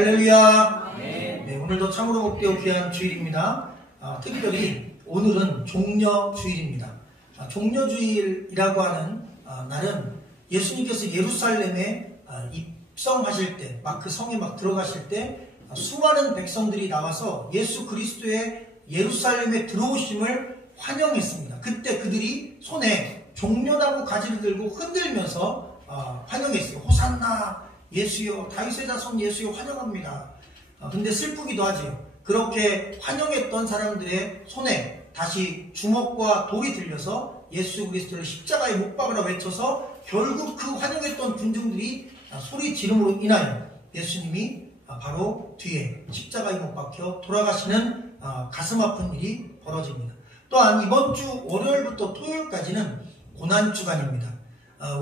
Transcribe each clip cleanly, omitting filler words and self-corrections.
할렐루야. 네, 오늘도 참으로 복되고 귀한 주일입니다. 특별히 오늘은 종려주일입니다. 종려주일이라고 하는 날은 예수님께서 예루살렘에 입성하실 때, 막 그 성에 막 들어가실 때 수많은 백성들이 나와서 예수 그리스도의 예루살렘에 들어오심을 환영했습니다. 그때 그들이 손에 종려나무 가지를 들고 흔들면서 환영했어요. 호산나 예수여, 다윗의 자손 예수여 환영합니다. 근데 슬프기도 하죠. 그렇게 환영했던 사람들의 손에 다시 주먹과 돌이 들려서 예수 그리스도를 십자가에 못 박으라 외쳐서 결국 그 환영했던 군중들이 소리 지름으로 인하여 예수님이 바로 뒤에 십자가에 못 박혀 돌아가시는 가슴 아픈 일이 벌어집니다. 또한 이번 주 월요일부터 토요일까지는 고난주간입니다.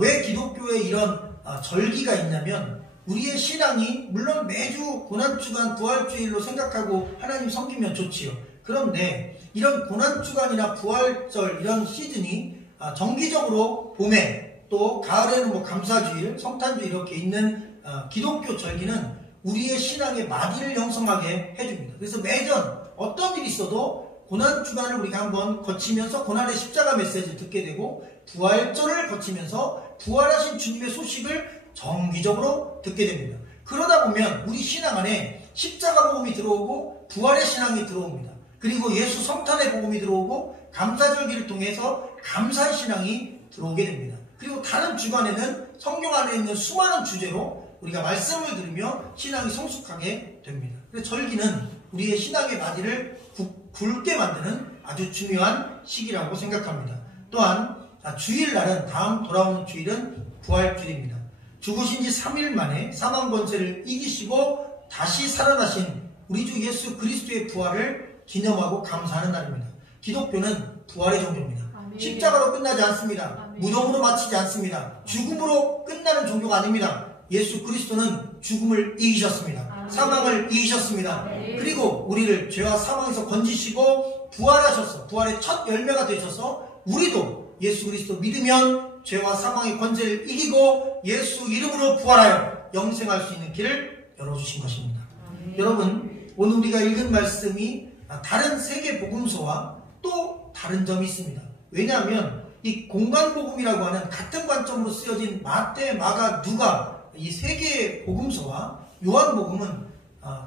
왜 기독교에 이런 절기가 있냐면 우리의 신앙이 물론 매주 고난주간 부활주일로 생각하고 하나님 섬기면 좋지요. 그런데 이런 고난주간이나 부활절 이런 시즌이 정기적으로 봄에 또 가을에는 뭐 감사주일, 성탄주일 이렇게 있는 기독교 절기는 우리의 신앙의 마디를 형성하게 해줍니다. 그래서 매년 어떤 일이 있어도 고난주간을 우리가 한번 거치면서 고난의 십자가 메시지를 듣게 되고 부활절을 거치면서 부활하신 주님의 소식을 정기적으로 듣게 됩니다. 그러다 보면 우리 신앙 안에 십자가 복음이 들어오고 부활의 신앙이 들어옵니다. 그리고 예수 성탄의 복음이 들어오고 감사절기를 통해서 감사의 신앙이 들어오게 됩니다. 그리고 다른 주간에는 성경 안에 있는 수많은 주제로 우리가 말씀을 들으며 신앙이 성숙하게 됩니다. 그래서 절기는 우리의 신앙의 마디를 굵게 만드는 아주 중요한 시기라고 생각합니다. 또한 주일날은 다음 돌아오는 주일은 부활주일입니다. 죽으신 지 3일 만에 사망 권세를 이기시고 다시 살아나신 우리 주 예수 그리스도의 부활을 기념하고 감사하는 날입니다. 기독교는 부활의 종교입니다. 아멘. 십자가로 끝나지 않습니다. 아멘. 무덤으로 마치지 않습니다. 죽음으로 끝나는 종교가 아닙니다. 예수 그리스도는 죽음을 이기셨습니다. 아멘. 사망을 이기셨습니다. 아멘. 그리고 우리를 죄와 사망에서 건지시고 부활하셔서 부활의 첫 열매가 되셔서 우리도 예수 그리스도 믿으면 죄와 사망의 권세를 이기고 예수 이름으로 부활하여 영생할 수 있는 길을 열어주신 것입니다. 여러분, 오늘 우리가 읽은 말씀이 다른 세계 복음서와 또 다른 점이 있습니다. 왜냐하면 이 공간복음이라고 하는 같은 관점으로 쓰여진 마태, 마가, 누가 이 세 개의 복음서와 요한복음은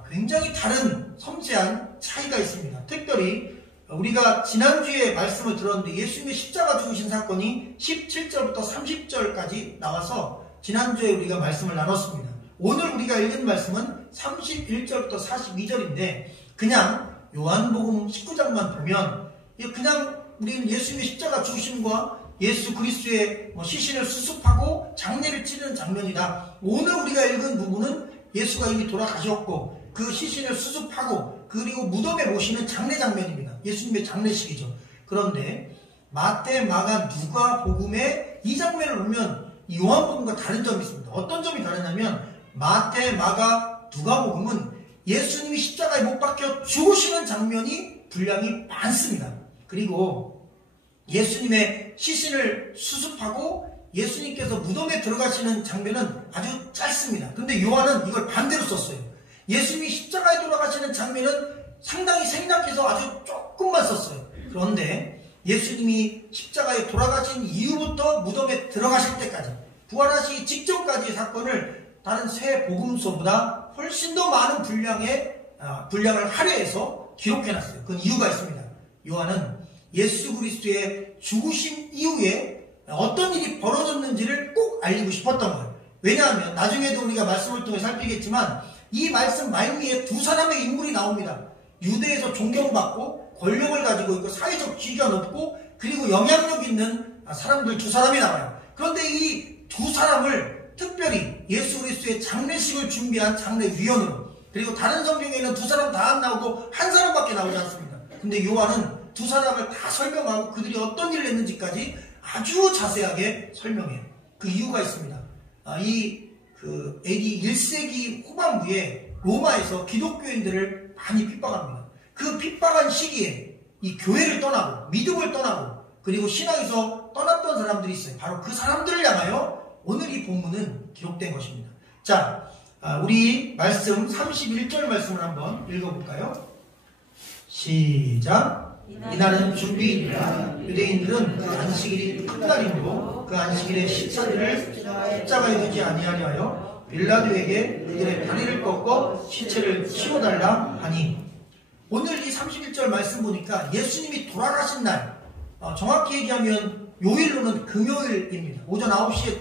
굉장히 다른 섬세한 차이가 있습니다. 특별히 우리가 지난주에 말씀을 들었는데 예수님의 십자가 죽으신 사건이 17절부터 30절까지 나와서 지난주에 우리가 말씀을 나눴습니다. 오늘 우리가 읽은 말씀은 31절부터 42절인데 그냥 요한복음 19장만 보면 그냥 우리는 예수님의 십자가 죽으심과 예수 그리스도의 시신을 수습하고 장례를 치르는 장면이다. 오늘 우리가 읽은 부분은 예수가 이미 돌아가셨고 그 시신을 수습하고 그리고 무덤에 모시는 장례 장면입니다. 예수님의 장례식이죠. 그런데 마태, 마가, 누가 복음에 이 장면을 보면 요한복음과 다른 점이 있습니다. 어떤 점이 다르냐면 마태, 마가, 누가 복음은 예수님이 십자가에 못 박혀 죽으시는 장면이 분량이 많습니다. 그리고 예수님의 시신을 수습하고 예수님께서 무덤에 들어가시는 장면은 아주 짧습니다. 그런데 요한은 이걸 반대로 썼어요. 예수님이 십자가에 돌아가시는 장면은 상당히 생략해서 아주 조금만 썼어요. 그런데 예수님이 십자가에 돌아가신 이후부터 무덤에 들어가실 때까지 부활하시기 직전까지의 사건을 다른 세 복음서보다 훨씬 더 많은 분량을 할애해서 기록해놨어요. 그건 이유가 있습니다. 요한은 예수 그리스도의 죽으심 이후에 어떤 일이 벌어졌는지를 꼭 알리고 싶었던 거예요. 왜냐하면 나중에도 우리가 말씀을 통해 살피겠지만 이 말씀 말미에 두 사람의 인물이 나옵니다. 유대에서 존경받고 권력을 가지고 있고 사회적 지위가 높고 그리고 영향력 있는 사람들 두 사람이 나와요. 그런데 이 두 사람을 특별히 예수 그리스도의 장례식을 준비한 장례위원으로 그리고 다른 성경에는 두 사람 다 안 나오고 한 사람밖에 나오지 않습니다. 근데 요한은 두 사람을 다 설명하고 그들이 어떤 일을 했는지까지 아주 자세하게 설명해요. 그 이유가 있습니다. AD 1세기 후반부에 로마에서 기독교인들을 많이 핍박합니다. 그 핍박한 시기에 이 교회를 떠나고 믿음을 떠나고 그리고 신앙에서 떠났던 사람들이 있어요. 바로 그 사람들을 향하여 오늘 이 본문은 기록된 것입니다. 자, 우리 말씀 31절 말씀을 한번 읽어볼까요? 시작. 이날은 준비일이라 유대인들은 그 안식일이 큰 날이므로 그 안식일에 시체들을 십자가에 두지 아니하려 빌라도에게 그들의 다리를 꺾어 시체를 치워달라 하니, 오늘 이 31절 말씀 보니까 예수님이 돌아가신 날, 정확히 얘기하면 요일로는 금요일입니다. 오전 9시에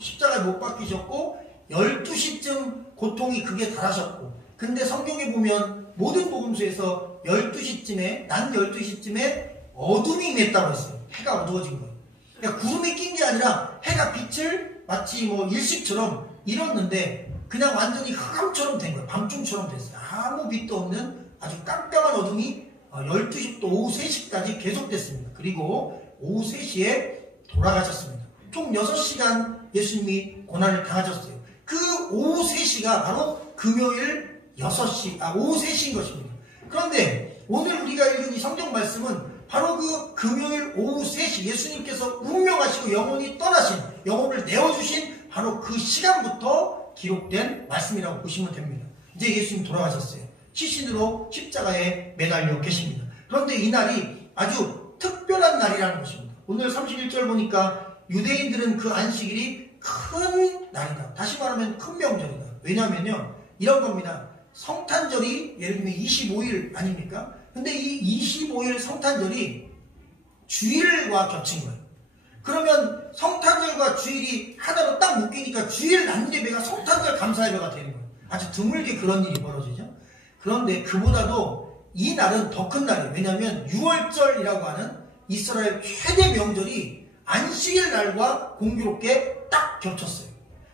십자가에 못 박히셨고 12시쯤 고통이 극에 달하셨고, 근데 성경에 보면 모든 복음서에서 12시쯤에 낮 12시쯤에 어둠이 임했다고 했어요. 해가 어두워진 거예요. 그러니까 구름이 낀 게 아니라 해가 빛을 마치 뭐 일식처럼 잃었는데 그냥 완전히 흑암처럼 된 거예요. 밤중처럼 됐어요. 아무 빛도 없는 아주 깜깜한 어둠이 12시부터 오후 3시까지 계속됐습니다. 그리고 오후 3시에 돌아가셨습니다. 총 6시간 예수님이 고난을 당하셨어요. 그 오후 3시가 바로 금요일 6시, 오후 3시인 것입니다. 그런데 오늘 우리가 읽은 이 성경 말씀은 바로 그 금요일 오후 3시, 예수님께서 운명하시고 영혼이 떠나신, 영혼을 내어주신 바로 그 시간부터 기록된 말씀이라고 보시면 됩니다. 이제 예수님 돌아가셨어요. 시신으로 십자가에 매달려 계십니다. 그런데 이 날이 아주 특별한 날이라는 것입니다. 오늘 31절 보니까 유대인들은 그 안식일이 큰 날이다. 다시 말하면 큰 명절이다. 왜냐하면요, 이런 겁니다. 성탄절이 예를 들면 25일 아닙니까? 근데 이 25일 성탄절이 주일과 겹친 거예요. 그러면 성탄절과 주일이 하나로 딱 묶이니까 주일 난예배가 성탄절 감사예배가 되는 거예요. 아주 드물게 그런 일이 벌어지죠. 그런데 그보다도 이 날은 더 큰 날이에요. 왜냐하면 6월절이라고 하는 이스라엘 최대 명절이 안식일 날과 공교롭게 딱 겹쳤어요.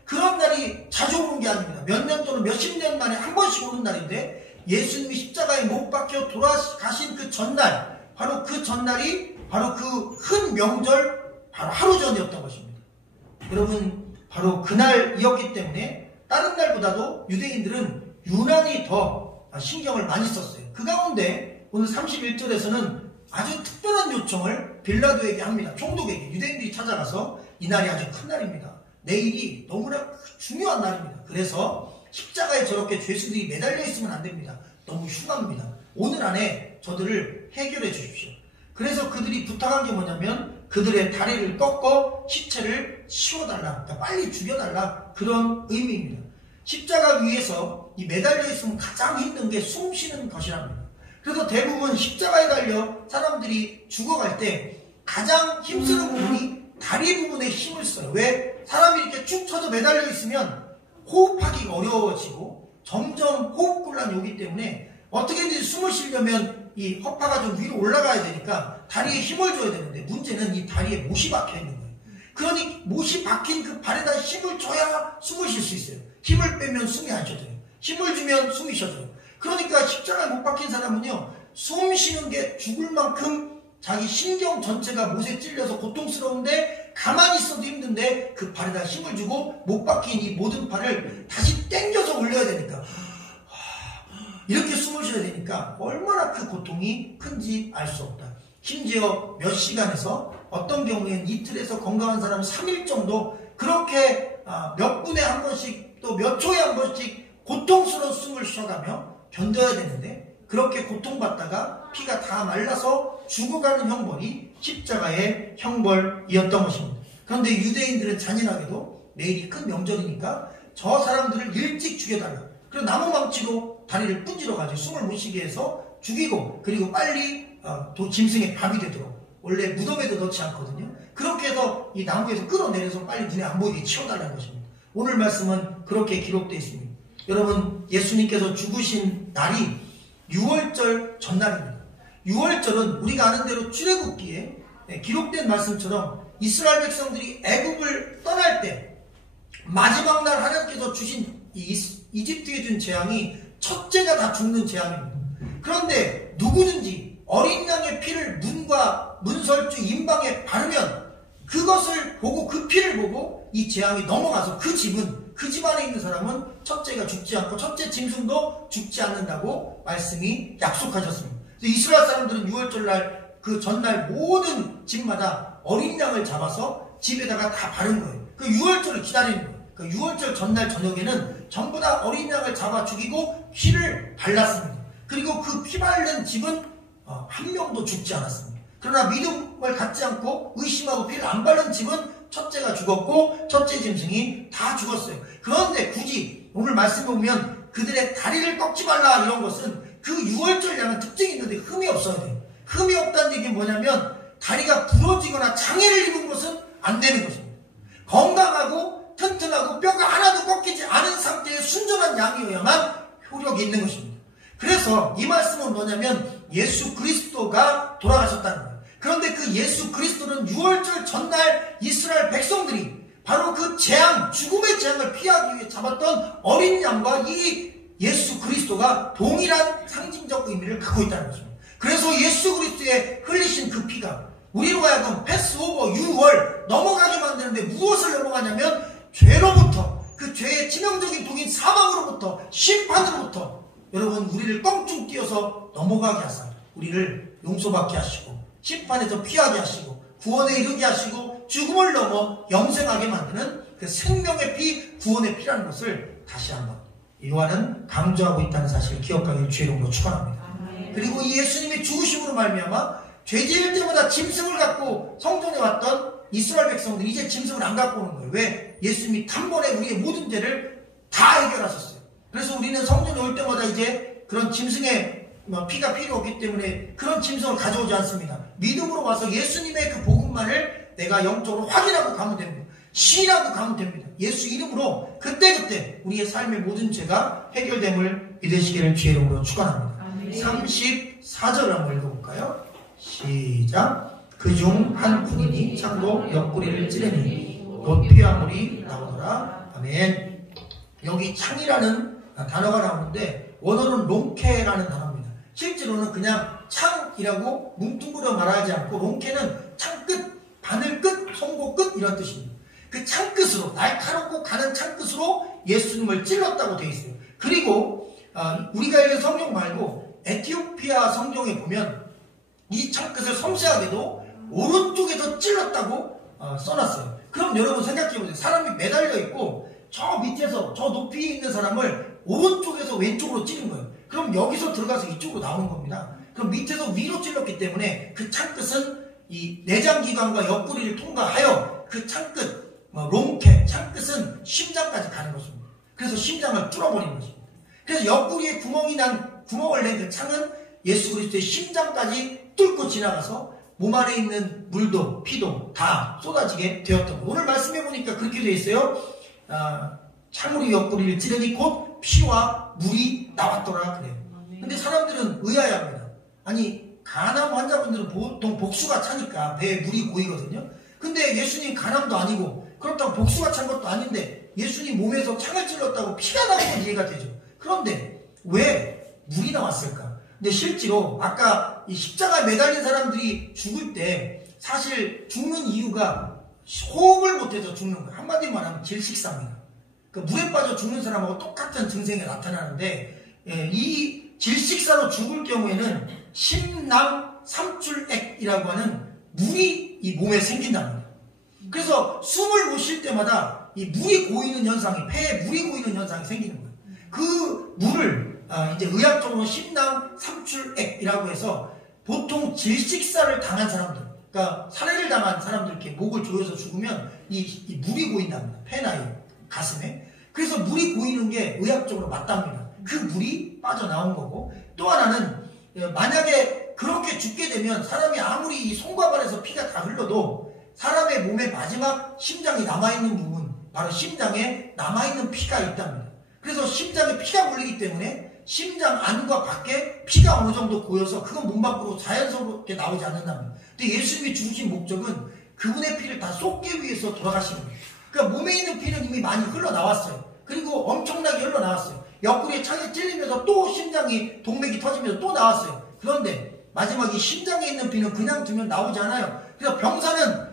그런 날이 자주 오는 게 아닙니다. 몇 년 또는 몇십 년 만에 한 번씩 오는 날인데, 예수님이 십자가에 못 박혀 돌아가신 그 전날, 바로 그 전날이 바로 그 큰 명절 바로 하루 전이었던 것입니다. 여러분, 바로 그날이었기 때문에 다른 날보다도 유대인들은 유난히 더 신경을 많이 썼어요. 그 가운데 오늘 31절에서는 아주 특별한 요청을 빌라도에게 합니다. 총독에게. 유대인들이 찾아가서 이 날이 아주 큰 날입니다. 내일이 너무나 중요한 날입니다. 그래서 십자가에 저렇게 죄수들이 매달려 있으면 안 됩니다. 너무 흉합니다. 오늘 안에 저들을 해결해 주십시오. 그래서 그들이 부탁한 게 뭐냐면 그들의 다리를 꺾어 시체를 치워달라. 그러니까 빨리 죽여달라. 그런 의미입니다. 십자가 위에서 이 매달려 있으면 가장 힘든 게 숨 쉬는 것이랍니다. 그래서 대부분 십자가에 달려 사람들이 죽어갈 때 가장 힘쓰는 부분이 다리 부분에 힘을 써요. 왜? 사람이 이렇게 쭉 쳐져 매달려 있으면 호흡하기가 어려워지고 점점 호흡곤란이 오기 때문에 어떻게든 숨을 쉬려면 이 허파가 좀 위로 올라가야 되니까 다리에 힘을 줘야 되는데, 문제는 이 다리에 못이 박혀 있는 거예요. 그러니 못이 박힌 그 발에다 힘을 줘야 숨을 쉴 수 있어요. 힘을 빼면 숨이 안 쉬어져요. 힘을 주면 숨이 쉬어져요. 그러니까 십자가에 못 박힌 사람은요, 숨 쉬는 게 죽을 만큼 자기 신경 전체가 못에 찔려서 고통스러운데 가만히 있어도 힘든데 그 발에다 힘을 주고 못 박힌 이 모든 팔을 다시 당겨서 올려야 되니까 이렇게 숨을 쉬어야 되니까 얼마나 그 고통이 큰지 알 수 없다. 심지어 몇 시간에서 어떤 경우에는 이틀에서 건강한 사람은 3일 정도 그렇게 몇 분에 한 번씩 또 몇 초에 한 번씩 고통스러운 숨을 쉬어가며 견뎌야 되는데, 그렇게 고통받다가 피가 다 말라서 죽어가는 형벌이 십자가의 형벌이었던 것입니다. 그런데 유대인들은 잔인하게도 내일이 큰 명절이니까 저 사람들을 일찍 죽여달라. 그리고 나무망치로 다리를 분지러 가지고 숨을 못 쉬게 해서 죽이고, 그리고 빨리 짐승의 밥이 되도록, 원래 무덤에도 넣지 않거든요. 그렇게 해서 이 나무에서 끌어내려서 빨리 눈에 안 보이게 치워달라는 것입니다. 오늘 말씀은 그렇게 기록되어 있습니다. 여러분, 예수님께서 죽으신 날이 6월절 전날입니다. 6월절은 우리가 아는 대로 출애굽기에 기록된 말씀처럼 이스라엘 백성들이 애굽을 떠날 때 마지막 날 하나님께서 주신 이집트에 준 재앙이 첫째가 다 죽는 재앙입니다. 그런데 누구든지 어린 양의 피를 문과 문설주 인방에 바르면 그것을 보고, 그 피를 보고 이 재앙이 넘어가서 그 집은, 그 집안에 있는 사람은 첫째가 죽지 않고 첫째 짐승도 죽지 않는다고 말씀이 약속하셨습니다. 이스라엘 사람들은 6월절날 그 전날 모든 집마다 어린 양을 잡아서 집에다가 다 바른 거예요. 그 6월절을 기다리는 거예요. 그 6월절 전날 저녁에는 전부 다 어린 양을 잡아 죽이고 피를 발랐습니다. 그리고 그 피 바른 집은 한 명도 죽지 않았습니다. 그러나 믿음을 갖지 않고 의심하고 피를 안 바른 집은 첫째가 죽었고 첫째 짐승이 다 죽었어요. 그런데 굳이 오늘 말씀에 보면 그들의 다리를 꺾지 말라 이런 것은 그 6월절 양은 특징이 있는데 흠이 없어야 돼요. 흠이 없다는 얘기는 뭐냐면 다리가 부러지거나 장애를 입은 것은 안 되는 것입니다. 건강하고 튼튼하고 뼈가 하나도 꺾이지 않은 상태의 순전한 양이어야만 효력이 있는 것입니다. 그래서 이 말씀은 뭐냐면 예수 그리스도가 돌아가셨다는 거예요. 그런데 그 예수 그리스도는 6월절 전날 이스라엘 백성들이 바로 그 재앙, 죽음의 재앙을 피하기 위해 잡았던 어린 양과 이 예수 그리스도가 동일한 상징적 의미를 갖고 있다는 것입니다. 그래서 예수 그리스도의 흘리신 그 피가 우리로 하여금 패스오버 6월 넘어가게 만드는데 무엇을 넘어가냐면 죄로부터, 그 죄의 치명적인 독인 사망으로부터, 심판으로부터 여러분 우리를 껑충 띄어서 넘어가게 하사 우리를 용서받게 하시고 심판에서 피하게 하시고 구원에 이르게 하시고 죽음을 넘어 영생하게 만드는 그 생명의 피, 구원의 피라는 것을 다시 한번 요한은 강조하고 있다는 사실을 기억하기를 주의 이름으로 축원합니다. 그리고 이 예수님의 죽으심으로 말미암아 죄 지을 때마다 짐승을 갖고 성전에 왔던 이스라엘 백성들이 이제 짐승을 안 갖고 오는 거예요. 왜? 예수님이 단번에 우리의 모든 죄를 다 해결하셨어요. 그래서 우리는 성전에 올 때마다 이제 그런 짐승의 피가 필요 없기 때문에 그런 짐승을 가져오지 않습니다. 믿음으로 와서 예수님의 그 복음만을 내가 영적으로 확인하고 가면 됩니다. 신하고 가면 됩니다. 예수 이름으로 그때그때 우리의 삶의 모든 죄가 해결됨을 믿으시기를 주의 이름으로 축원합니다. 34절을 한번 읽어볼까요? 시작. 그중 한 군인이 창으로 옆구리를 찌르니 곧 피와 물이 나오더라. 아멘. 여기 창이라는 단어가 나오는데 원어는 롱케라는 단어입니다. 실제로는 그냥 창이라고 뭉뚱그려 말하지 않고 롱케는 창끝, 바늘 끝, 송곳 끝 이런 뜻입니다. 그 창끝으로 날카롭고 가는 창끝으로 예수님을 찔렀다고 되어 있어요. 그리고 우리가 읽은 성경 말고 에티오피아 성경에 보면 이 창끝을 섬세하게도 오른쪽에서 찔렀다고 써놨어요. 그럼 여러분 생각해보세요. 사람이 매달려 있고 저 밑에서 저 높이에 있는 사람을 오른쪽에서 왼쪽으로 찌른 거예요. 그럼 여기서 들어가서 이쪽으로 나오는 겁니다. 그럼 밑에서 위로 찔렀기 때문에 그 창끝은 이 내장기관과 옆구리를 통과하여 그 창끝 롱케, 창끝은 심장까지 가는 것입니다. 그래서 심장을 뚫어버리는 것입니다. 그래서 옆구리에 구멍을 낸 그 창은 예수 그리스도의 심장까지 뚫고 지나가서 몸 안에 있는 물도 피도 다 쏟아지게 되었던 거예요. 오늘 말씀해 보니까 그렇게 되어 있어요. 창으로 옆구리를 찌르니 곧 피와 물이 나왔더라 그래요. 근데 사람들은 의아해합니다. 아니 간암 환자분들은 보통 복수가 차니까 배에 물이 고이거든요. 근데 예수님 간암도 아니고 그렇다고 복수가 찬 것도 아닌데 예수님 몸에서 창을 찔렀다고 피가 나는 건 이해가 되죠. 그런데 왜 물이 나왔을까? 근데 실제로 아까 이 십자가에 매달린 사람들이 죽을 때 사실 죽는 이유가 호흡을 못해서 죽는 거예요. 한마디로 말하면 질식사입니다. 그 물에 빠져 죽는 사람하고 똑같은 증상이 나타나는데 이 질식사로 죽을 경우에는 심낭 삼출액이라고 하는 물이 이 몸에 생긴답니다. 그래서 숨을 못 쉴 때마다 이 물이 고이는 현상이, 폐에 물이 고이는 현상이 생기는 거예요. 그 물을 이제 의학적으로 심낭 삼출액이라고 해서 보통 질식사를 당한 사람들, 그러니까 살해를 당한 사람들 이렇게 목을 조여서 죽으면 이 물이 고인답니다. 폐나 이 가슴에. 그래서 물이 고이는 게 의학적으로 맞답니다. 그 물이 빠져나온 거고, 또 하나는 만약에 그렇게 죽게 되면 사람이 아무리 이 손과 발에서 피가 다 흘러도 사람의 몸의 마지막 심장이 남아있는 부분, 바로 심장에 남아있는 피가 있답니다. 그래서 심장에 피가 물리기 때문에 심장 안과 밖에 피가 어느 정도 고여서 그건 몸 밖으로 자연스럽게 나오지 않는답니다. 근데 예수님이 죽으신 목적은 그분의 피를 다 쏟기 위해서 돌아가시는 거예요. 그러니까 몸에 있는 피는 이미 많이 흘러나왔어요. 그리고 엄청나게 흘러나왔어요. 옆구리에 창이 찔리면서 또 심장이 동맥이 터지면서 또 나왔어요. 그런데 마지막 이 심장에 있는 피는 그냥 두면 나오지 않아요. 그래서 병사는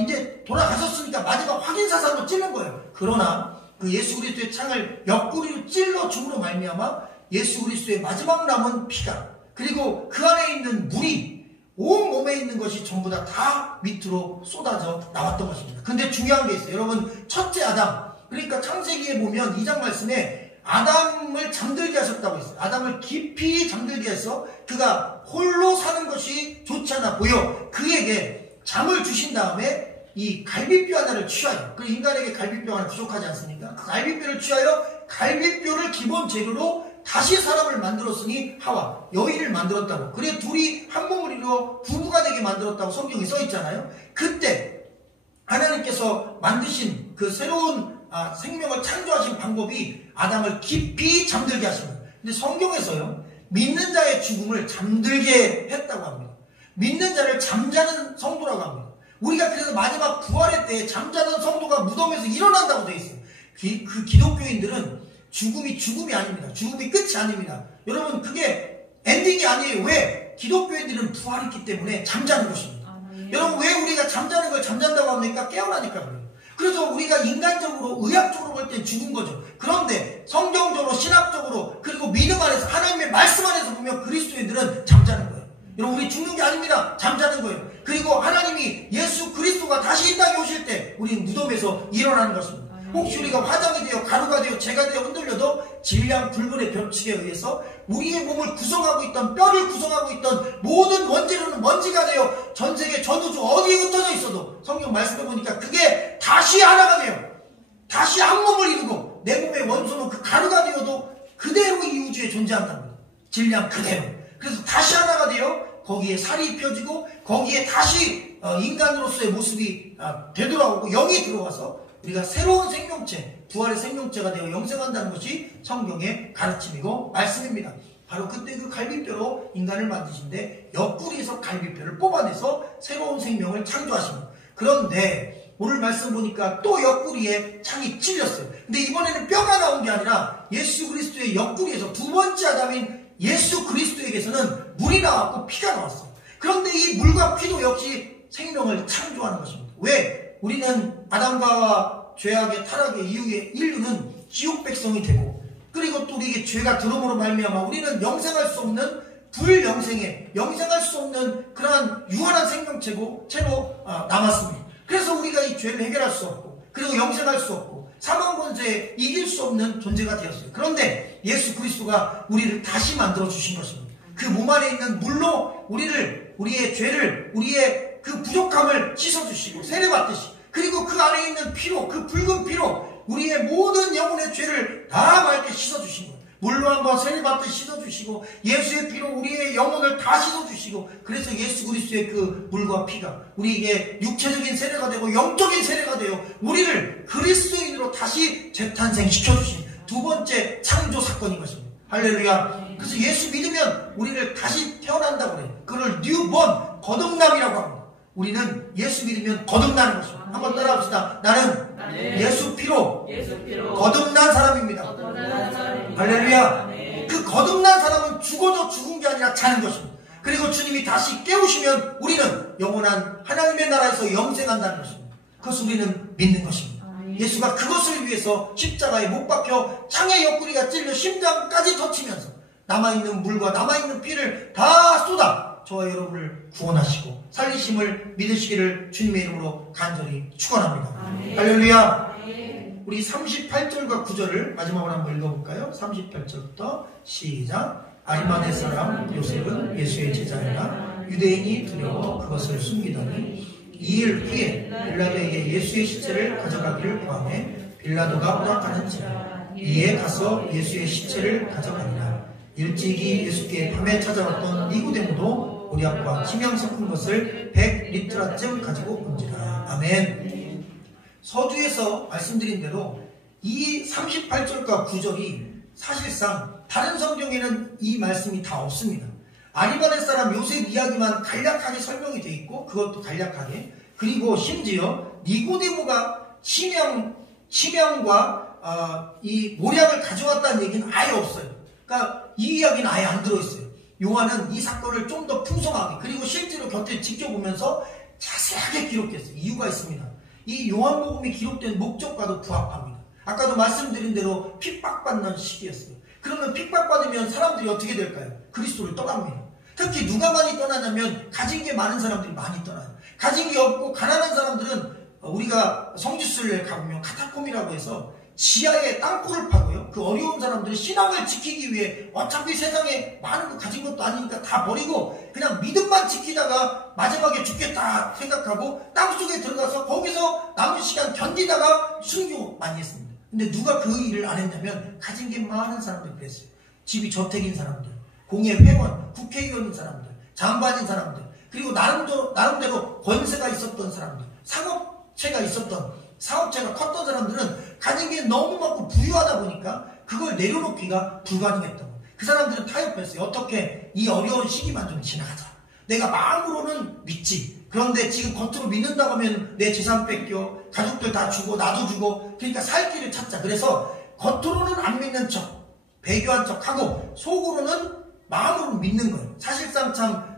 이제 돌아가셨으니까 마지막 확인사살로 찔른 거예요. 그러나 그 예수 그리스도의 창을 옆구리로 찔러 죽음으로 말미암아 예수 그리스도의 마지막 남은 피가, 그리고 그 안에 있는 물이 온 몸에 있는 것이 전부 다 밑으로 쏟아져 나왔던 것입니다. 근데 중요한 게 있어요. 여러분, 첫째 아담, 그러니까 창세기에 보면 2장 말씀에 아담을 잠들게 하셨다고 했어요. 아담을 깊이 잠들게 해서 그가 홀로 사는 것이 좋지 않아 보여 그에게 잠을 주신 다음에 이 갈비뼈 하나를 취하여, 그 인간에게 갈비뼈 하나 부족하지 않습니까? 그 갈비뼈를 취하여 갈비뼈를 기본 재료로 다시 사람을 만들었으니 하와, 여인을 만들었다고. 그래 둘이 한 몸을 이루어 부부가 되게 만들었다고 성경에 써 있잖아요. 그때 하나님께서 만드신 그 새로운 생명을 창조하신 방법이 아담을 깊이 잠들게 하신 거예요. 근데 성경에서요, 믿는 자의 죽음을 잠들게 했다고 합니다. 믿는 자를 잠자는 성도라고 합니다. 우리가 그래서 마지막 부활의 때 잠자는 성도가 무덤에서 일어난다고 되어 있어요. 그 기독교인들은 죽음이 아닙니다. 죽음이 끝이 아닙니다. 여러분, 그게 엔딩이 아니에요. 왜? 기독교인들은 부활했기 때문에 잠자는 것입니다. 여러분, 왜 우리가 잠자는 걸 잠잔다고 합니까? 깨어나니까 그래요. 그래서 우리가 인간적으로, 의학적으로 볼 땐 죽은 거죠. 그런데 성경적으로, 신학적으로, 그리고 믿음 안에서, 하나님의 말씀 안에서 보면 그리스도인들은 잠자는 거예요. 여러분, 우리 죽는 게 아닙니다. 잠자는 거예요. 그리고 하나님이 예수 그리스도가 다시 이 땅에 오실 때 우리는 무덤에서 일어나는 것입니다. 혹시 우리가 화장이 되어 가루가 되어 재가 되어 흔들려도 질량 불분의 법칙에 의해서 우리의 몸을 구성하고 있던, 뼈를 구성하고 있던 모든 원재료는 먼지가 되어 전세계 전우주 어디에 흩어져 있어도 성경 말씀해 보니까 그게 다시 하나가 되어 다시 한 몸을 이루고 내 몸의 원소는 그 가루가 되어도 그대로 이 우주에 존재한답니다. 질량 그대로. 그래서 다시 하나가 되어 거기에 살이 입혀지고 거기에 다시 인간으로서의 모습이 되돌아오고 영이 들어와서 우리가 새로운 생명체, 부활의 생명체가 되어 영생한다는 것이 성경의 가르침이고 말씀입니다. 바로 그때 그 갈비뼈로 인간을 만드신데 옆구리에서 갈비뼈를 뽑아내서 새로운 생명을 창조하십니다. 그런데 오늘 말씀 보니까 또 옆구리에 창이 찔렸어요. 근데 이번에는 뼈가 나온 게 아니라 예수 그리스도의 옆구리에서 두 번째 아담인 예수 그리스도에게서는 물이 나왔고 피가 나왔어요. 그런데 이 물과 피도 역시 생명을 창조하는 것입니다. 왜? 우리는 아담과 죄악의 타락의 이후에 인류는 지옥 백성이 되고, 그리고 또 우리에게 죄가 들어옴으로 말미암아 우리는 영생할 수 없는 불영생에 영생할 수 없는 그러한 유한한 생명체로 남았습니다. 그래서 우리가 이 죄를 해결할 수 없고, 그리고 영생할 수 없고, 사망 권세에 이길 수 없는 존재가 되었어요. 그런데 예수 그리스도가 우리를 다시 만들어 주신 것입니다. 그 몸 안에 있는 물로 우리의 죄를, 우리의 그 부족함을 씻어주시고 세례받듯이, 그리고 그 안에 있는 피로, 그 붉은 피로 우리의 모든 영혼의 죄를 다 맑게 씻어주신 거예요. 물로 한번 세례받듯이 씻어주시고 예수의 피로 우리의 영혼을 다 씻어주시고, 그래서 예수 그리스도의 그 물과 피가 우리에게 육체적인 세례가 되고 영적인 세례가 되어 우리를 그리스도인으로 다시 재탄생시켜주신 두 번째 창조 사건인 것입니다. 할렐루야. 그래서 예수 믿으면 우리를 다시 태어난다고 그래요. 그걸 뉴본, 거듭남이라고 합니다. 우리는 예수 믿으면 거듭나는 것입니다. 한번 따라합시다. 나는 예수 피로 거듭난 사람입니다. 할렐루야. 그 거듭난 사람은 죽어도 죽은 게 아니라 자는 것입니다. 그리고 주님이 다시 깨우시면 우리는 영원한 하나님의 나라에서 영생한다는 것입니다. 그것을 우리는 믿는 것입니다. 예수가 그것을 위해서 십자가에 못 박혀 창의 옆구리가 찔려 심장까지 터치면서 남아있는 물과 남아있는 피를 다 쏟아 저와 여러분을 구원하시고 살리심을 믿으시기를 주님의 이름으로 간절히 축원합니다. 할렐루야. 우리 38절과 9절을 마지막으로 한번 읽어볼까요? 38절부터 시작. 아리마대 사람 요셉은 예수의 제자이나 유대인이 두려워 그것을 숨기더니 2일 후에 빌라도에게 예수의 시체를 가져가기를 구하매 빌라도가 허락하는지라. 이에 가서 예수의 시체를 가져가니라. 일찍이 예수께 밤에 찾아왔던 니고데모도 보리약과 침향 섞은 것을 100리트라쯤 가지고 온지라. 아멘. 서두에서 말씀드린 대로 이 38절과 9절이 사실상 다른 성경에는 이 말씀이 다 없습니다. 아리마대 사람 요셉 이야기만 간략하게 설명이 되어 있고, 그것도 간략하게, 그리고 심지어 니고데모가 침향과 이 모략을 가져왔다는 얘기는 아예 없어요. 그러니까 이 이야기는 아예 안 들어있어요. 요한은 이 사건을 좀 더 풍성하게, 그리고 실제로 곁에 지켜보면서 자세하게 기록했어요. 이유가 있습니다. 이 요한복음이 기록된 목적과도 부합합니다. 아까도 말씀드린 대로 핍박받는 시기였어요. 그러면 핍박받으면 사람들이 어떻게 될까요? 그리스도를 떠납니다. 특히 누가 많이 떠나냐면 가진 게 많은 사람들이 많이 떠나요. 가진 게 없고 가난한 사람들은 우리가 성지순례 가보면 카타콤이라고 해서 지하에 땅굴을 파고요. 그 어려운 사람들이 신앙을 지키기 위해 어차피 세상에 많은 거 가진 것도 아니니까 다 버리고 그냥 믿음만 지키다가 마지막에 죽겠다 생각하고 땅속에 들어가서 거기서 남은 시간 견디다가 순교 많이 했습니다. 근데 누가 그 일을 안 했냐면 가진 게 많은 사람들이 그랬어요. 집이 저택인 사람들, 공회 회원, 국회의원인 사람들, 장관인 사람들, 그리고 나름대로 권세가 있었던 사람들, 상업체가 있었던 사업체가 컸던 사람들은 가진 게 너무 많고 부유하다 보니까 그걸 내려놓기가 불가능했던 거예요. 그 사람들은 타협했어요. 어떻게 이 어려운 시기만 좀 지나가자. 내가 마음으로는 믿지. 그런데 지금 겉으로 믿는다고 하면 내 재산 뺏겨, 가족들 다 주고 나도 주고, 그러니까 살 길을 찾자. 그래서 겉으로는 안 믿는 척, 배교한 척하고 속으로는 마음으로 믿는 거예요. 사실상 참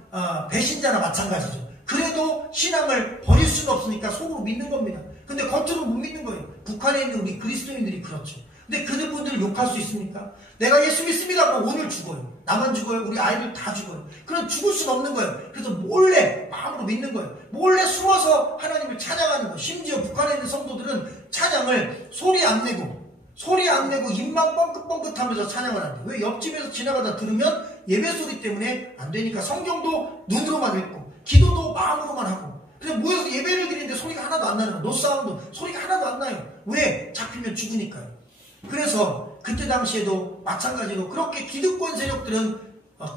배신자나 마찬가지죠. 그래도 신앙을 버릴 수는 없으니까 속으로 믿는 겁니다. 근데 겉으로 못 믿는 거예요. 북한에 있는 우리 그리스도인들이 그렇죠. 근데 그분들을 욕할 수 있습니까? 내가 예수 믿습니다 하고 오늘 죽어요. 나만 죽어요. 우리 아이들 다 죽어요. 그럼 죽을 수는 없는 거예요. 그래서 몰래 마음으로 믿는 거예요. 몰래 숨어서 하나님을 찬양하는 거예요. 심지어 북한에 있는 성도들은 찬양을 소리 안 내고 입만 뻥긋뻥긋하면서 찬양을 한대요. 왜? 옆집에서 지나가다 들으면 예배 소리 때문에 안 되니까 성경도 눈으로만 읽고 기도도 마음으로만 하고 그래서 모여서 예배를 드리는데 소리가 하나도 안 나는 거예요. 노사운드 소리가 하나도 안 나요. 왜? 잡히면 죽으니까요. 그래서 그때 당시에도 마찬가지로 그렇게 기득권 세력들은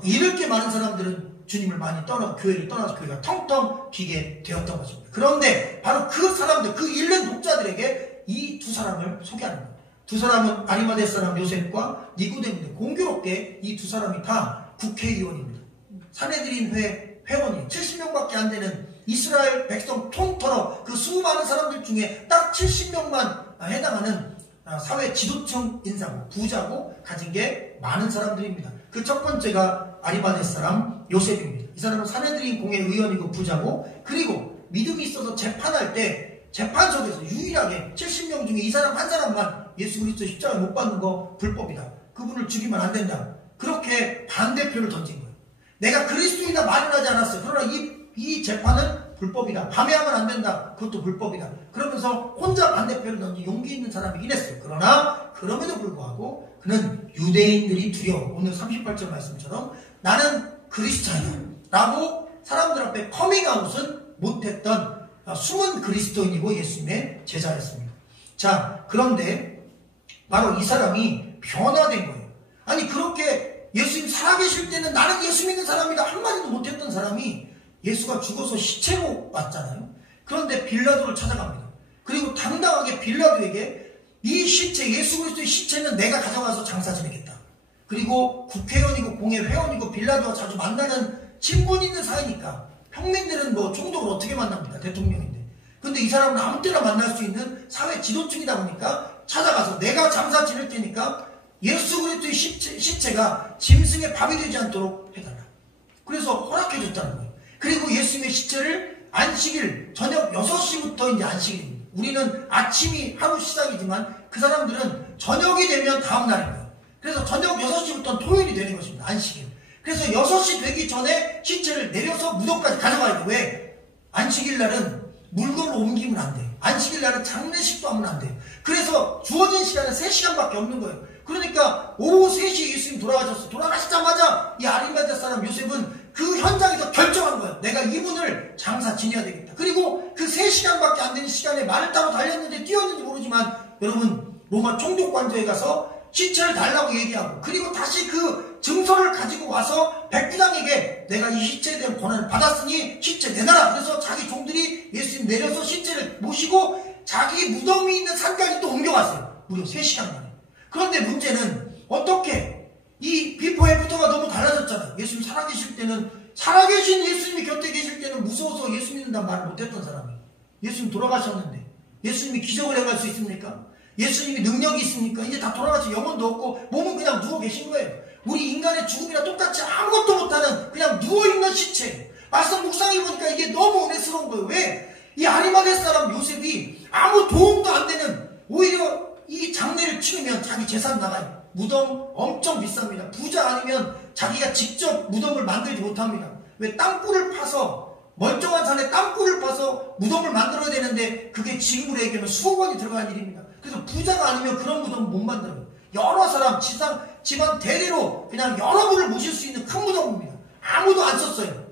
잃을 게 많은 사람들은 주님을 많이 교회를 떠나서 교회가 텅텅 비게 되었던 것입니다. 그런데 바로 그 사람들, 그 잃는 독자들에게 이 두 사람을 소개하는 거예요. 두 사람은 아리마대 사람 요셉과 니고데모인데 공교롭게 이 두 사람이 다 국회의원입니다. 사내들인 회원이 70명밖에 안 되는 이스라엘 백성 통틀어 그 수많은 사람들 중에 딱 70명만 해당하는 사회 지도층 인사고 부자고 가진 게 많은 사람들입니다. 그 첫 번째가 아리마대 사람 요셉입니다. 이 사람은 사내들인 공회 의원이고 부자고 그리고 믿음이 있어서 재판할 때 재판석에서 유일하게 70명 중에 이 사람 한 사람만 예수 그리스도 십자가 못 받는 거 불법이다. 그분을 죽이면 안 된다. 그렇게 반대표를 던진 거예요. 내가 그리스도이나 마련하지 않았어요. 그러나 이 재판은 불법이다. 밤에하면 안 된다. 그것도 불법이다. 그러면서 혼자 반대표를 던진 용기 있는 사람이긴 했어요. 그러나 그럼에도 불구하고 그는 유대인들이 두려워. 오늘 38절 말씀처럼 나는 그리스도야 라고 사람들 앞에 커밍아웃은 못했던 숨은 그리스도인이고 예수님의 제자였습니다. 자, 그런데 바로 이 사람이 변화된 거예요. 아니 그렇게 예수님 살아계실 때는 나는 예수 믿는 사람이다 한마디도 못했던 사람이 예수가 죽어서 시체로 왔잖아요. 그런데 빌라도를 찾아갑니다. 그리고 당당하게 빌라도에게 이 시체, 예수 그리스도의 시체는 내가 가져가서 장사 지내겠다. 그리고 국회의원이고 공회 회원이고 빌라도와 자주 만나는 친분 있는 사이니까 평민들은 뭐 총독을 어떻게 만납니까? 대통령인데. 근데 이 사람은 아무 때나 만날 수 있는 사회 지도층이다 보니까 찾아가서 내가 장사 지낼 테니까 예수 그리스도의 시체가 짐승의 밥이 되지 않도록 해달라. 그래서 허락해줬다는 거예요. 그리고 예수님의 시체를 안식일 저녁 6시부터 이제 안식일입니다. 우리는 아침이 하루 시작이지만 그 사람들은 저녁이 되면 다음 날인 거예요. 그래서 저녁 6시부터는 토요일이 되는 것입니다. 안식일. 그래서 6시 되기 전에 시체를 내려서 무덤까지 가져가야 돼. 왜? 안식일 날은 물건을 옮기면 안 돼. 안식일 날은 장례식도 하면 안 돼. 그래서 주어진 시간은 3시간밖에 없는 거예요. 그러니까 오후 3시에 예수님 돌아가셨어. 돌아가시자마자 이 아리마대 사람 요셉은 그 현장에서 결정한 거예요. 내가 이분을 장사 지내야 되겠다. 그리고 그 3시간밖에 안 되는 시간에 말을 타고 달렸는지 뛰었는지 모르지만 여러분 로마 총독관저에 가서 시체를 달라고 얘기하고 그리고 다시 그 증서를 가지고 와서 백부장에게 내가 이 시체에 대한 권한을 받았으니 시체 내놔라. 그래서 자기 종들이 예수님 내려서 시체를 모시고 자기 무덤이 있는 산까지 또 옮겨갔어요. 무려 3시간 만에. 그런데 문제는 어떻게 이 비포 애프터가 너무 달라졌잖아요. 예수님 살아계실 때는 살아계신 예수님이 곁에 계실 때는 무서워서 예수 믿는다는 말을 못했던 사람이에요. 예수님 돌아가셨는데 예수님이 기적을 행할 수 있습니까? 예수님이 능력이 있습니까? 이제 다 돌아가서 영혼도 없고 몸은 그냥 누워 계신 거예요. 우리 인간의 죽음이랑 똑같이 아무것도 못하는 그냥 누워있는 시체. 말씀 묵상해보니까 이게 너무 은혜스러운 거예요. 왜? 이 아리마대 사람 요셉이 아무 도움도 안 되는 오히려 이 장례를 치르면 자기 재산 나가요. 무덤 엄청 비쌉니다. 부자 아니면 자기가 직접 무덤을 만들지 못합니다. 왜? 땅굴을 파서 멀쩡한 산에 땅굴을 파서 무덤을 만들어야 되는데 그게 지금으로 얘기하면 수억 원이 들어가는 일입니다. 그래서 부자가 아니면 그런 무덤을 못 만들어요. 여러 사람, 집안 대대로 그냥 여러 분을 모실 수 있는 큰 무덤입니다. 아무도 안 썼어요.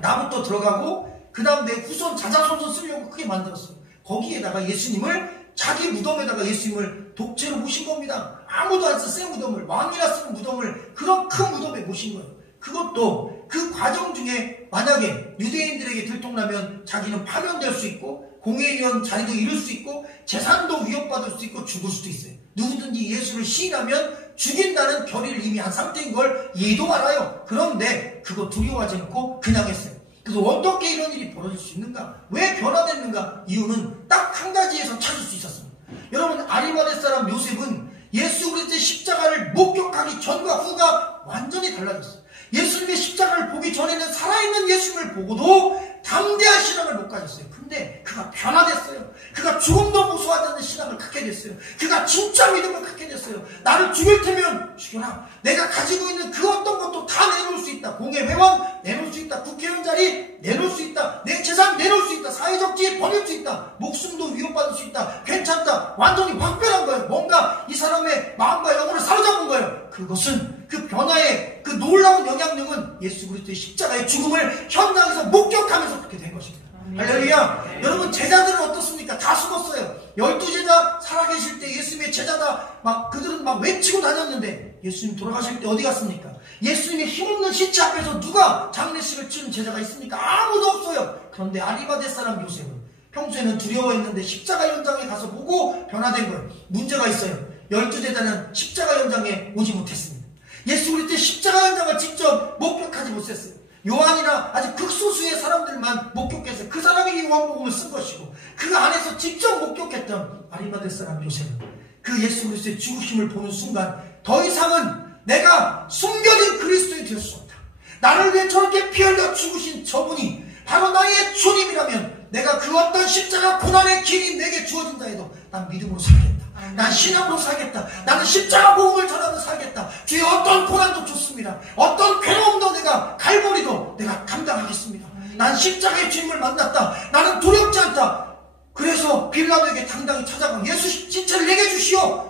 나부터 들어가고 그 다음 내 후손 자자손손 쓰려고 크게 만들었어요. 거기에다가 예수님을 자기 무덤에다가 예수님을 독채로 모신 겁니다. 아무도 안 쓴 새 무덤을, 왕이라 쓰는 무덤을 그런 큰 무덤에 모신 거예요. 그것도 그 과정 중에 만약에 유대인들에게 들통나면 자기는 파면될 수 있고 공회의원 자리도 잃을 수 있고 재산도 위협받을 수 있고 죽을 수도 있어요. 누구든지 예수를 시인하면 죽인다는 결의를 이미 한 상태인 걸 얘도 알아요. 그런데 그거 두려워하지 않고 그냥 했어요. 그래서 어떻게 이런 일이 벌어질 수 있는가? 왜 변화됐는가? 이유는 딱 한 가지에서 찾을 수 있었습니다. 여러분, 아리마대 사람 요셉은 예수 그리스도의 십자가를 목격하기 전과 후가 완전히 달라졌어요. 예수님의 십자가를 보기 전에는 살아있는 예수님을 보고도 담대한 신앙을 못 가졌어요. 근데 그가 변화됐어요. 그가 죽음도 무서워하지 않는 신앙을 갖게 됐어요. 그가 진짜 믿음을 갖게 됐어요. 나를 죽일 테면 죽여라. 내가 가지고 있는 그 어떤 것도 다 내놓을 수 있다. 공회회원 내놓을 수 있다. 국회의원 자리 내놓을 수 있다. 내 재산 내놓을 수 있다. 사회적 지위 버릴 수 있다. 목숨도 위협받을 수 있다. 괜찮다. 완전히 확 변한 거예요. 뭔가 이 사람의 마음과 영혼을 사로잡은 거예요. 그것은 그 변화의 그 놀라운 영향력은 예수 그리스도의 십자가의 죽음을 현장에서 목격하면서 그렇게 된 것입니다. 할렐루야. 여러분, 제자들은 어떻습니까? 다 죽었어요. 12제자 살아계실 때 예수님의 제자다 그들은 외치고 다녔는데 예수님 돌아가실 때 어디 갔습니까? 예수님의 힘없는 시체 앞에서 누가 장례식을 치른 제자가 있습니까? 아무도 없어요. 그런데 아리마대 사람 요셉은 평소에는 두려워했는데 십자가 현장에 가서 보고 변화된 거예요. 문제가 있어요. 12제자는 십자가 현장에 오지 못했습니다. 예수 그리스도의 십자가 현장을 직접 목격하지 못했어요. 요한이나 아주 극소수의 사람들만 목격해서 그 사람에게 요한복음을 쓴 것이고 그 안에서 직접 목격했던 아리마대 사람 요셉은 그 예수 그리스도의 죽으심을 보는 순간 더 이상은 내가 숨겨진 그리스도인이 될 수 없다. 나를 위해 저렇게 피 흘려 죽으신 저분이 바로 나의 주님이라면 내가 그 어떤 십자가 고난의 길이 내게 주어진다 해도 난 믿음으로 살겠다. 난 신앙으로 살겠다. 나는 십자가 복음을 전하며 살겠다. 주의 어떤 고난도 좋습니다. 어떤 괴로움도 내가 갈보리도 내가 감당하겠습니다. 난 십자가의 주님을 만났다. 나는 두렵지 않다. 그래서 빌라도에게 당당히 찾아가 예수 진짜를 내게 주시오.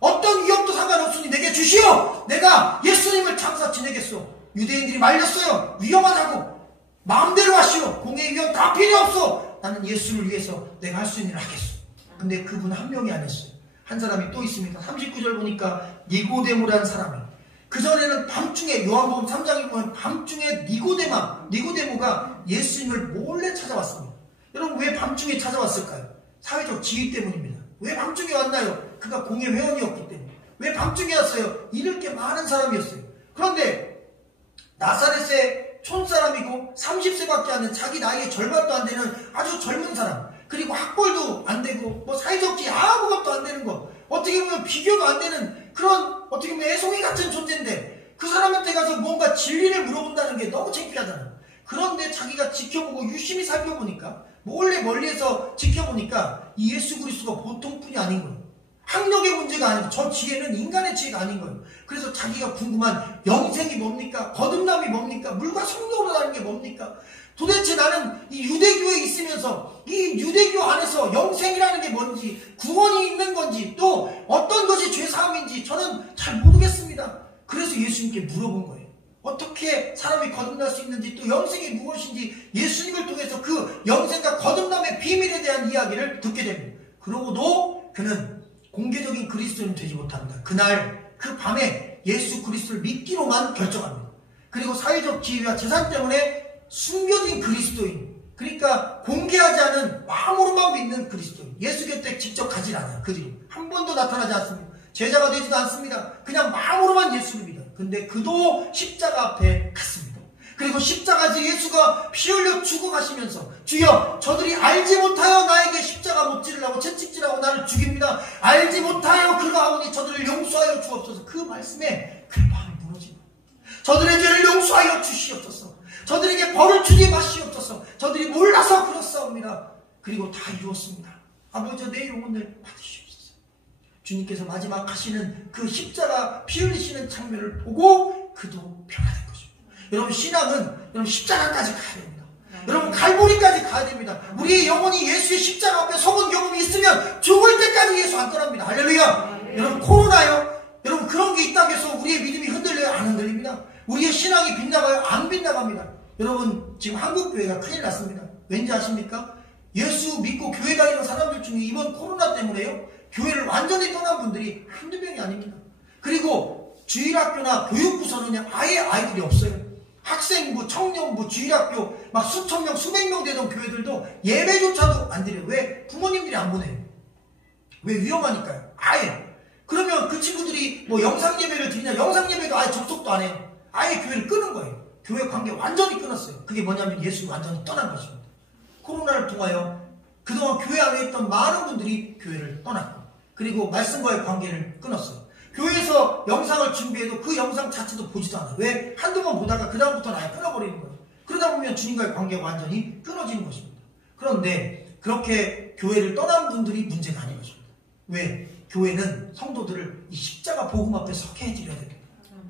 어떤 위협도 상관없으니 내게 주시오. 내가 예수님을 장사 지내겠소. 유대인들이 말렸어요. 위험하다고. 마음대로 하시오. 공회의원 다 필요 없어. 나는 예수를 위해서 내가 할 수 있는 일을 하겠소. 근데 그분 한 명이 아니었어요. 한 사람이 또 있습니다. 39절 보니까 니고데모라는 사람이 그전에는 밤중에 요한복음 3장에 보면 밤중에 니고데모가 예수님을 몰래 찾아왔습니다. 여러분, 왜 밤중에 찾아왔을까요? 사회적 지위 때문입니다. 왜 밤중에 왔나요? 그가 공회회원이었기 때문에. 왜 밤중에 왔어요? 잃을 게 많은 사람이었어요. 그런데 나사렛의 촌사람이고 30세밖에 안 된 자기 나이에 절반도 안 되는 아주 젊은 사람, 그리고 학벌도 안 되고 사회적 지위 아무것도 안 되는 거, 어떻게 보면 비교도 안 되는 그런 어떻게 보면 애송이 같은 존재인데 그 사람한테 가서 뭔가 진리를 물어본다는 게 너무 창피하잖아요. 그런데 자기가 지켜보고 유심히 살펴보니까 몰래 멀리에서 지켜보니까 이 예수 그리스도가 보통뿐이 아닌 거예요. 학력의 문제가 아니고 저 지혜는 인간의 지혜가 아닌 거예요. 그래서 자기가 궁금한 영생이 뭡니까? 거듭남이 뭡니까? 물과 성령으로 가는 게 뭡니까? 도대체 나는 이 유대교에 있으면서 이 유대교 안에서 영생이라는 게 뭔지, 구원이 있는 건지, 또 어떤 것이 죄사함인지 저는 잘 모르겠습니다. 그래서 예수님께 물어본 거예요. 어떻게 사람이 거듭날 수 있는지, 또 영생이 무엇인지 예수님을 통해서 그 영생과 거듭남의 비밀에 대한 이야기를 듣게 됩니다. 그러고도 그는 공개적인 그리스도인이 되지 못합니다. 그날 그 밤에 예수 그리스도를 믿기로만 결정합니다. 그리고 사회적 지위와 재산 때문에 숨겨진 그리스도인, 그러니까 공개하지 않은 마음으로만 믿는 그리스도인, 예수 곁에 직접 가지 않아요. 그 뒤로 한 번도 나타나지 않습니다. 제자가 되지도 않습니다. 그냥 마음으로만 예수를 믿어요. 근데 그도 십자가 앞에 갔습니다. 그리고 십자가에서 예수가 피 흘려 죽어가시면서 주여 저들이 알지 못하여 나에게 십자가 못지르라고 채찍질하고 나를 죽입니다. 알지 못하여 그가 하오니 저들을 용서하여 주옵소서. 그 말씀에 그 마음이 무너집니다. 저들의 죄를 용서하여 주시옵소서. 저들에게 벌을 주지 마시옵소서. 저들이 몰라서 그렇사옵니다. 그리고 다 이루었습니다. 아버지 내 영혼을 받으시옵소서. 주님께서 마지막 하시는 그 십자가 피 흘리시는 장면을 보고 그도 변화된 것입니다. 여러분, 신앙은 여러분 십자가까지 가야 됩니다. 여러분 갈보리까지 가야 됩니다. 우리의 영혼이 예수의 십자가 앞에 서본 경험이 있으면 죽을 때까지 예수 안 떠납니다. 할렐루야. 여러분 코로나요? 여러분 그런 게 있다고 해서 우리의 믿음이 흔들려요? 안 흔들립니다. 우리의 신앙이 빗나가요? 안 빗나갑니다. 여러분 지금 한국교회가 큰일 났습니다. 왠지 아십니까? 예수 믿고 교회 다니는 사람들 중에 이번 코로나 때문에요 교회를 완전히 떠난 분들이 한두 명이 아닙니다. 그리고 주일학교나 교육부서는 아예 아이들이 없어요. 학생부, 청년부, 주일학교 막 수천 명, 수백 명 되던 교회들도 예배조차도 안 드려요. 왜? 부모님들이 안 보내요. 왜? 위험하니까요. 아예. 그러면 그 친구들이 뭐 영상 예배를 드리냐? 영상 예배도 아예 접속도 안 해요. 아예 교회를 끄는 거예요. 교회 관계 완전히 끊었어요. 그게 뭐냐면 예수를 완전히 떠난 것입니다. 코로나를 통하여 그동안 교회 안에 있던 많은 분들이 교회를 떠났고 그리고 말씀과의 관계를 끊었어요. 교회에서 영상을 준비해도 그 영상 자체도 보지도 않아요. 왜? 한두 번 보다가 그 다음부터는 아예 끊어버리는 거예요. 그러다 보면 주님과의 관계가 완전히 끊어지는 것입니다. 그런데 그렇게 교회를 떠난 분들이 문제가 아닌 것입니다. 왜? 교회는 성도들을 이 십자가 복음 앞에 서게 해드려야 됩니다.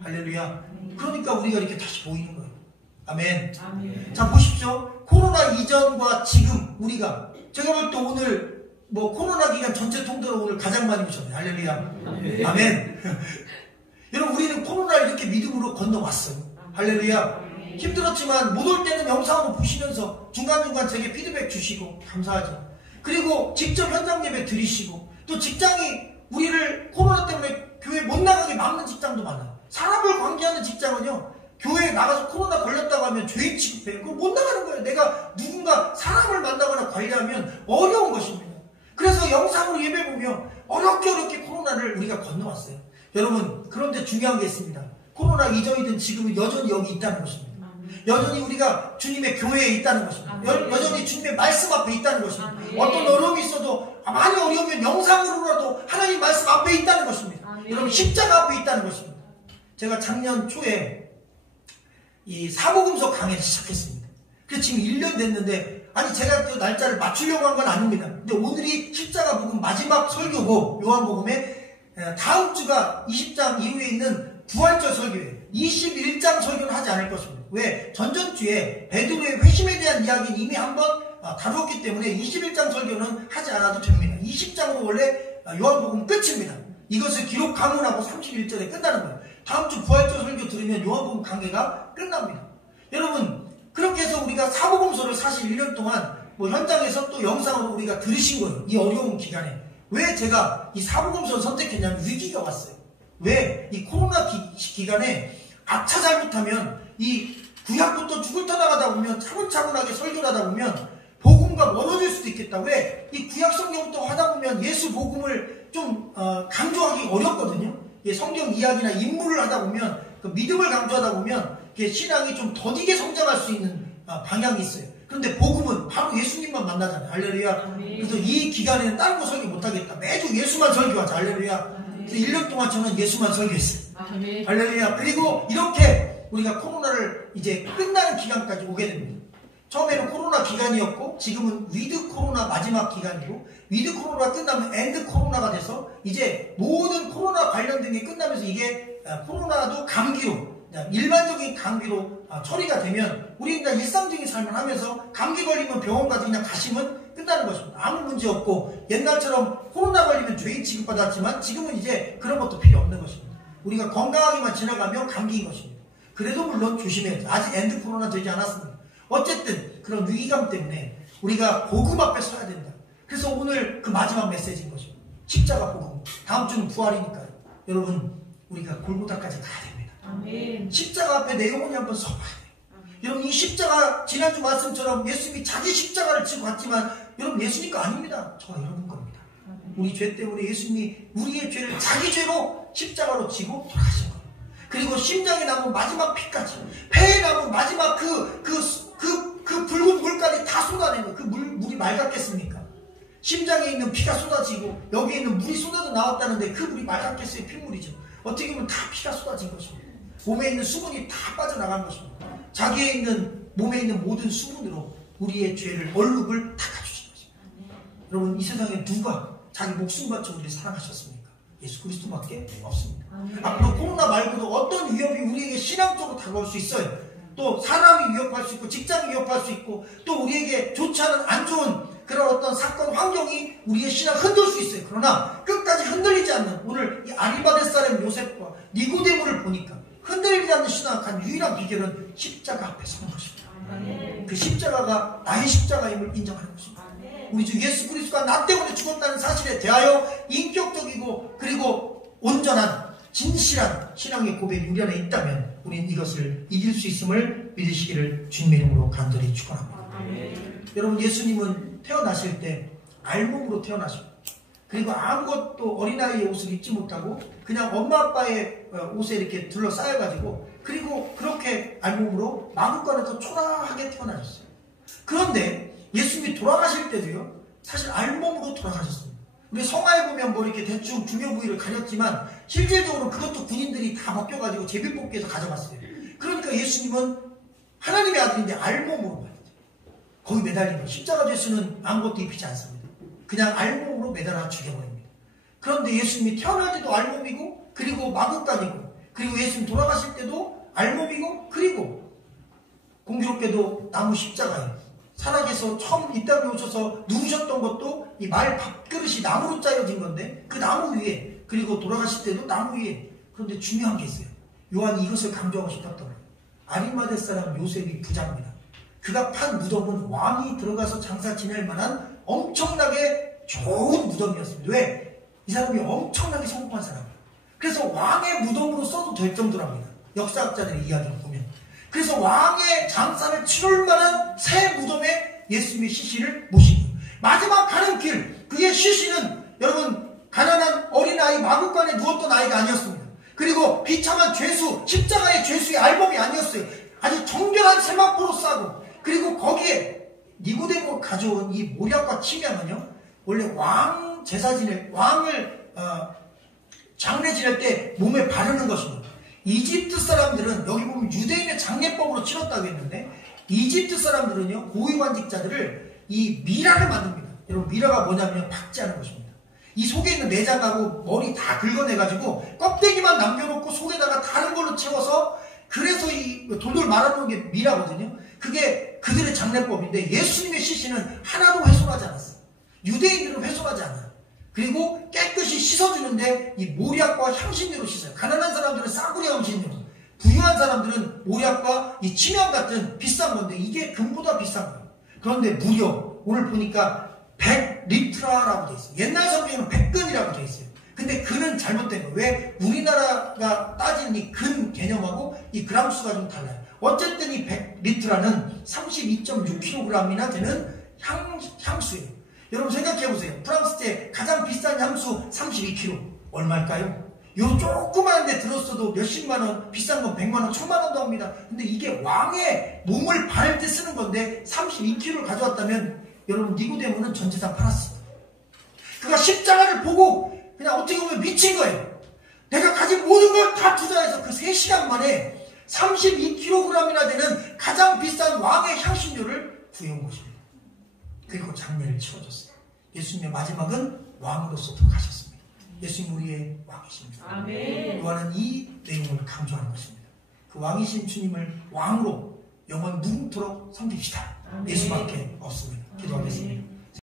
할렐루야. 그러니까 우리가 이렇게 다시 보이는 거예요. 아멘. 아멘. 자 보십시오. 코로나 이전과 지금 우리가 제가 볼 때 오늘 뭐 코로나 기간 전체 통틀어 오늘 가장 많이 오셨네요. 할렐루야. 아멘. 아멘. 여러분 우리는 코로나를 이렇게 믿음으로 건너왔어요. 할렐루야. 힘들었지만 못 올 때는 영상으로 보시면서 중간중간 제게 피드백 주시고 감사하죠. 그리고 직접 현장 예배 드리시고 또 직장이 우리를 코로나 때문에 교회 못 나가게 막는 직장도 많아요. 사람을 관계하는 직장은요 교회에 나가서 코로나 걸렸다고 하면 죄인 취급해요. 그거 못 나가는 거예요. 내가 누군가 사람을 만나거나 관리하면 어려운 것입니다. 그래서 영상으로 예배 보면 어렵게 코로나를 우리가 건너왔어요. 여러분 그런데 중요한 게 있습니다. 코로나 이전이든 지금은 여전히 여기 있다는 것입니다. 여전히 우리가 주님의 교회에 있다는 것입니다. 여전히 주님의 말씀 앞에 있다는 것입니다. 어떤 어려움이 있어도 많이 어려우면 영상으로라도 하나님 말씀 앞에 있다는 것입니다. 여러분 십자가 앞에 있다는 것입니다. 제가 작년 초에 이 사복음서 강의를 시작했습니다. 그래서 지금 1년 됐는데 아니 제가 그 날짜를 맞추려고 한 건 아닙니다. 근데 오늘이 십자가 복음 마지막 설교고 요한복음의 다음 주가 20장 이후에 있는 부활절 설교예요. 21장 설교는 하지 않을 것입니다. 왜? 전전주에 베드로의 회심에 대한 이야기는 이미 한번 다루었기 때문에 21장 설교는 하지 않아도 됩니다. 20장으로 원래 요한복음 끝입니다. 이것을 기록 가문하고 31절에 끝나는 거예요. 다음 주 부활절 설교 들으면 요한복음 강해가 끝납니다. 여러분 그렇게 해서 우리가 사복음서를 사실 1년 동안 뭐 현장에서 또 영상으로 우리가 들으신 거예요. 이 어려운 기간에. 왜 제가 이 사복음서를 선택했냐면 위기가 왔어요. 왜? 이 코로나 기간에 아차 잘못하면 이 구약부터 죽을 떠나가다 보면 차분차분하게 설교를 하다 보면 복음과 멀어질 수도 있겠다. 왜? 이 구약 성경부터 하다 보면 예수 복음을 좀 강조하기 어렵거든요. 성경 이야기나 인물을 하다 보면 그 믿음을 강조하다 보면 신앙이 좀 더디게 성장할 수 있는 방향이 있어요. 그런데 복음은 바로 예수님만 만나잖아요. 할렐루야. 그래서 이 기간에는 다른 거 설교 못하겠다. 매주 예수만 설교하자. 할렐루야. 그래서 1년 동안 저는 예수만 설교했어요. 할렐루야. 그리고 이렇게 우리가 코로나를 이제 끝나는 기간까지 오게 됩니다. 처음에는 코로나 기간이었고 지금은 위드 코로나 마지막 기간이고 위드 코로나 끝나면 엔드 코로나가 돼서 이제 모든 코로나 관련된 게 끝나면서 이게 코로나도 감기로 일반적인 감기로 처리가 되면 우리는 그냥 일상적인 삶을 하면서 감기 걸리면 병원 가서 그냥 가시면 끝나는 것입니다. 아무 문제 없고 옛날처럼 코로나 걸리면 죄인 취급받았지만 지금은 이제 그런 것도 필요 없는 것입니다. 우리가 건강하게만 지나가면 감기인 것입니다. 그래도 물론 조심해야죠. 아직 엔드 코로나 되지 않았습니다. 어쨌든 그런 위기감 때문에 우리가 복음 앞에 서야 된다. 그래서 오늘 그 마지막 메시지인 것입니다. 십자가 복음. 다음 주는 부활이니까요. 여러분 우리가 골고다까지 가야 됩니다. 아멘. 십자가 앞에 내 영혼이 한번 서봐야 돼요. 여러분 이 십자가 지난주 말씀처럼 예수님이 자기 십자가를 지고 갔지만 여러분 예수님 거 아닙니다. 저와 여러분 겁니다. 아멘. 우리 죄 때문에 예수님이 우리의 죄를 자기 죄로 십자가로 지고 돌아가신 거예요. 그리고 심장에 남은 마지막 피까지 폐에 남은 마지막 그 붉은 물까지 다 쏟아낸 거예요. 그 물이 맑았겠습니까? 심장에 있는 피가 쏟아지고 여기에 있는 물이 쏟아져 나왔다는데 그 물이 맑았겠어요? 핏물이죠. 어떻게 보면 다 피가 쏟아진 것입니다. 몸에 있는 수분이 다 빠져나간 것입니다. 자기에 있는 몸에 있는 모든 수분으로 우리의 죄를 얼룩을 닦아주신 것입니다. 여러분 이 세상에 누가 자기 목숨 바쳐 우리를 사랑하셨습니까? 예수 그리스도밖에 없습니다. 앞으로 코로나 말고도 어떤 위협이 우리에게 신앙적으로 다가올 수 있어요. 또 사람이 위협할 수 있고 직장이 위협할 수 있고 또 우리에게 좋지 않은 안 좋은 그런 어떤 사건 환경이 우리의 신앙을 흔들 수 있어요. 그러나 끝까지 흔들리지 않는 오늘 이 아리마대 사람 요셉과 니고데모를 보니까 흔들리지 않는 신앙을 한 유일한 비결은 십자가 앞에 서는 것입니다. 그 십자가가 나의 십자가임을 인정하는 것입니다. 우리 주 예수 그리스도가 나 때문에 죽었다는 사실에 대하여 인격적이고 그리고 온전한 진실한 신앙의 고백이 우리 안에 있다면 우리는 이것을 이길 수 있음을 믿으시기를 주님의 이름으로 간절히 축원합니다. 여러분, 예수님은 태어나실 때 알몸으로 태어나시고 그리고 아무것도 어린아이의 옷을 입지 못하고 그냥 엄마 아빠의 옷에 이렇게 둘러싸여가지고 그리고 그렇게 알몸으로 마구간에서 초라하게 태어나셨어요. 그런데 예수님이 돌아가실 때도요, 사실 알몸으로 돌아가셨습니다. 우리 성화에 보면 뭐 이렇게 대충 중요 부위를 가렸지만 실제적으로 그것도 군인들이 다 벗겨가지고 제비뽑기에서 가져갔어요. 그러니까 예수님은 하나님의 아들인데 알몸으로 말이죠. 거기 매달린 거. 십자가 예수는 아무것도 입히지 않습니다. 그냥 알몸으로 매달아 죽여버립니다. 그런데 예수님이 태어날 때도 알몸이고 그리고 마구간이고 그리고 예수님 돌아가실 때도 알몸이고 그리고 공교롭게도 나무 십자가예요. 살아계서 처음 이 땅에 오셔서 누우셨던 것도 이 말 밥그릇이 나무로 짜여진 건데 그 나무 위에 그리고 돌아가실 때도 나무 위에. 그런데 중요한 게 있어요. 요한이 이것을 강조하고 싶었던 거예요. 아리마대 사람 요셉이 부자입니다. 그가 판 무덤은 왕이 들어가서 장사 지낼 만한 엄청나게 좋은 무덤이었습니다. 왜? 이 사람이 엄청나게 성공한 사람이에요. 그래서 왕의 무덤으로 써도 될 정도랍니다. 역사학자들의 이야기를 보면. 그래서 왕의 장사를 치룰 만한 새 무덤에 예수님의 시신을 모신 거예요. 마지막 가는 길, 그의 시신은 여러분 가난한 어린아이 마구간에 누웠던 아이가 아니었습니다. 그리고 비참한 죄수, 십자가의 죄수의 알몸이 아니었어요. 아주 정결한 세마포로 싸고 그리고 거기에 니고데모 가져온 이 모략과 침향은요, 원래 왕 제사 지낼, 왕을 장례 지낼 때 몸에 바르는 것입니다. 이집트 사람들은 여기 보면 유대인의 장례법으로 치렀다고 했는데 이집트 사람들은요, 고위관직자들을 이 미라를 만듭니다. 여러분, 미라가 뭐냐면 박제하는 것입니다. 이 속에 있는 내장하고 머리 다 긁어내가지고 껍데기만 남겨놓고 속에다가 다른 걸로 채워서 그래서 이 돌돌 말아놓은 게 미라거든요. 그게 그들의 장례법인데 예수님의 시신은 하나도 훼손하지 않았어요. 유대인들은 훼손하지 않아요. 그리고 깨끗이 씻어주는데 이 모략과 향신료로 씻어요. 가난한 사람들은 싸구려 향신료, 부유한 사람들은 모략과 이 침향 같은 비싼 건데 이게 금보다 비싼 거예요. 그런데 무려 오늘 보니까 100리트라라고 돼 있어요. 옛날 성경에는 100근이라고 돼 있어요. 근데 근은 잘못된 거예요. 왜? 우리나라가 따지는 이 근 개념하고 이 그람 수가 좀 달라요. 어쨌든 이 100리트라는 32.6kg이나 되는 향수예요. 여러분 생각해보세요. 프랑스 때 가장 비싼 향수 32kg 얼마일까요? 요 조그만 데 들었어도 몇십만원, 비싼 건 100만원, 1000만원도 합니다. 근데 이게 왕의 몸을 바를 때 쓰는 건데 32kg를 가져왔다면 여러분 니고데모는 전 재산 팔았습니다. 그가 십자가를 보고 그냥 어떻게 보면 미친 거예요. 내가 가진 모든 걸 다 투자해서 그 3시간 만에 32kg이나 되는 가장 비싼 왕의 향신료를 구해온 것입니다. 그리고 장례를 치러줬어요. 예수님의 마지막은 왕으로서 돌아가셨습니다. 예수님 우리의 왕이십니다. 아멘. 요한은 이 내용을 강조하는 것입니다. 그 왕이신 주님을 왕으로 영원 무궁토록 섬깁시다. 예수밖에 없습니다. 기도하겠습니다.